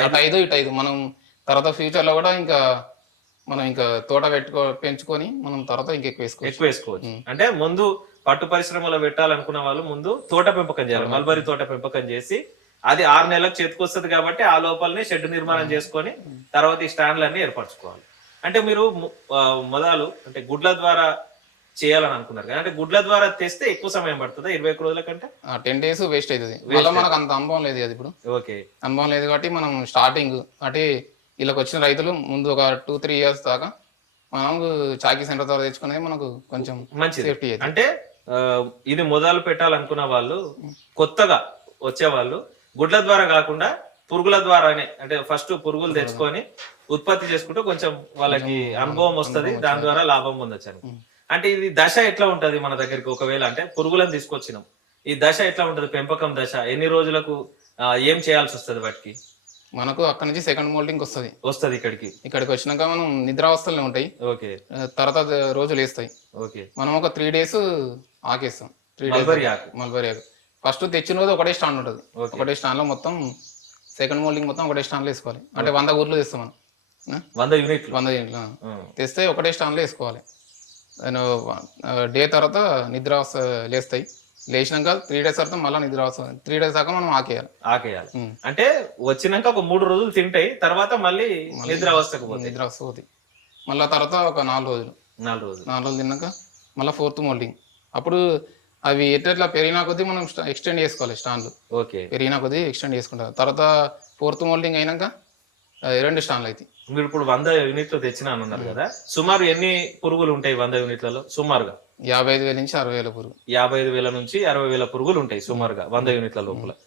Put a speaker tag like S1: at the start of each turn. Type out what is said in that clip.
S1: అటు ఐదు ఇటు ఐదు. మనం తర్వాత ఫ్యూచర్లో కూడా ఇంకా మనం ఇంకా తోట పెట్టుకో పెంచుకొని మనం తర్వాత ఇంకా ఎక్కువ వేసుకోవచ్చు.
S2: ఎక్కువ వేసుకోవచ్చు. అంటే ముందు పట్టు పరిశ్రమలో పెట్టాలనుకున్న వాళ్ళు ముందు తోట పెంపకం చేయాలి. మల్బరీ తోట పెంపకం చేసి అది ఆరు నెలలకు చేతికొస్తుంది కాబట్టి ఆ లోపలనే షెడ్ నిర్మాణం చేసుకొని తర్వాత ఈ స్టాండ్లన్నీ ఏర్పరచుకోవాలి. అంటే మీరు మొదలు అంటే గుడ్ల ద్వారా చేయాలని అనుకున్నారు కదా. అంటే గుడ్ల ద్వారా తెస్తే ఎక్కువ సమయం పడుతుందా? ఇరవై ఒక్క రోజుల కంటే?
S1: టెన్ డేస్ వేస్ట్ అవుతుంది. మళ్ళీ మనకు అంత అనుభవం లేదు అది ఇప్పుడు.
S2: ఓకే.
S1: అనుభవం లేదు కాబట్టి మనం స్టార్టింగ్ అంటే వీళ్ళకి వచ్చిన రైతులు ముందు ఒక టూ త్రీ ఇయర్స్ దాకా మనం చాకీ సెంటర్ ద్వారా తెచ్చుకునేది మనకు కొంచెం
S2: మంచిది.
S1: సేఫ్టీ
S2: అంటే ఇది మొదలు పెట్టాలనుకున్న వాళ్ళు కొత్తగా వచ్చేవాళ్ళు గుడ్ల ద్వారా కాకుండా పురుగుల ద్వారానే అంటే ఫస్ట్ పురుగులు తెచ్చుకొని ఉత్పత్తి చేసుకుంటే కొంచెం వాళ్ళకి అనుభవం వస్తది దాని ద్వారా లాభం పొందొచ్చు అంటే ఇది దశ ఎట్లా ఉంటది మన దగ్గరికి? ఒకవేళ అంటే పురుగులను తీసుకొచ్చినాం. ఈ దశ ఎట్లా ఉంటది? పెంపకం దశ. ఎన్ని రోజులకు ఏం చేయాల్సి వస్తది వాటికి?
S1: మనకు అక్కడ నుంచి సెకండ్ మోల్డింగ్ వస్తుంది.
S2: వస్తది ఇక్కడికి.
S1: ఇక్కడికి వచ్చినాక మనం నిద్రావస్థలనే ఉంటాయి.
S2: ఓకే.
S1: తర్వాత రోజులు వేస్తాయి.
S2: ఓకే.
S1: మనం ఒక త్రీ డేస్ ఆకేస్తాం. త్రీ డేస్
S2: మల్బరీ ఆకు.
S1: మల్బరీ ఆకు. ఫస్ట్ తెచ్చిన రోజు ఒకటే స్టాండ్ ఉంటుంది. ఒకటే స్టాండ్లో మొత్తం సెకండ్ మోల్డింగ్ మొత్తం ఒకటే స్టాండ్లో వేసుకోవాలి. అంటే వంద ఊర్లు తెస్తాం మనం?
S2: వంద యూనిట్లు.
S1: వంద
S2: ఉం.
S1: తెస్తే ఒకటే స్టాండ్లో వేసుకోవాలి. డే తర్వాత నిద్రావస్థ లేస్తాయి. లేచినాక త్రీ డేస్ తర్వాత మళ్ళీ నిద్రావస్థ త్రీ డేస్ దాకా మనం ఆకేయాలి.
S2: ఆకేయాలి. అంటే వచ్చినాక ఒక మూడు రోజులు తింటాయి తర్వాత మళ్ళీ నిద్ర అవస్థకు పోతాయి
S1: నిద్రావస్థ పోతాయి మళ్ళీ తర్వాత ఒక నాలుగు రోజులు.
S2: నాలుగు రోజులు.
S1: నాలుగు రోజులు తిన్నాక మళ్ళీ ఫోర్త్ మోల్డింగ్ అప్పుడు అవి ఎట్లా పెరిగినా కొద్దీ మనం ఎక్స్టెండ్ చేసుకోవాలి స్టాండ్లు.
S2: ఓకే.
S1: పెరిగినా కొద్దీ ఎక్స్టెండ్ చేసుకుంటారు తర్వాత ఫోర్త్ మోల్డింగ్ అయినాక రెండు స్టాండ్లు అవుతాయి
S2: మీరు ఇప్పుడు వంద యూనిట్లు తెచ్చినాను అన్నారు కదా. సుమారు ఎన్ని పురుగులు ఉంటాయి వంద యూనిట్లలో? సుమారుగా.
S1: యాభై ఐదు వేల నుంచి అరవై వేల పురుగు.
S2: యాభై ఐదు వేల నుంచి అరవై వేల పురుగులు ఉంటాయి సుమారుగా వంద యూనిట్ల లోపల.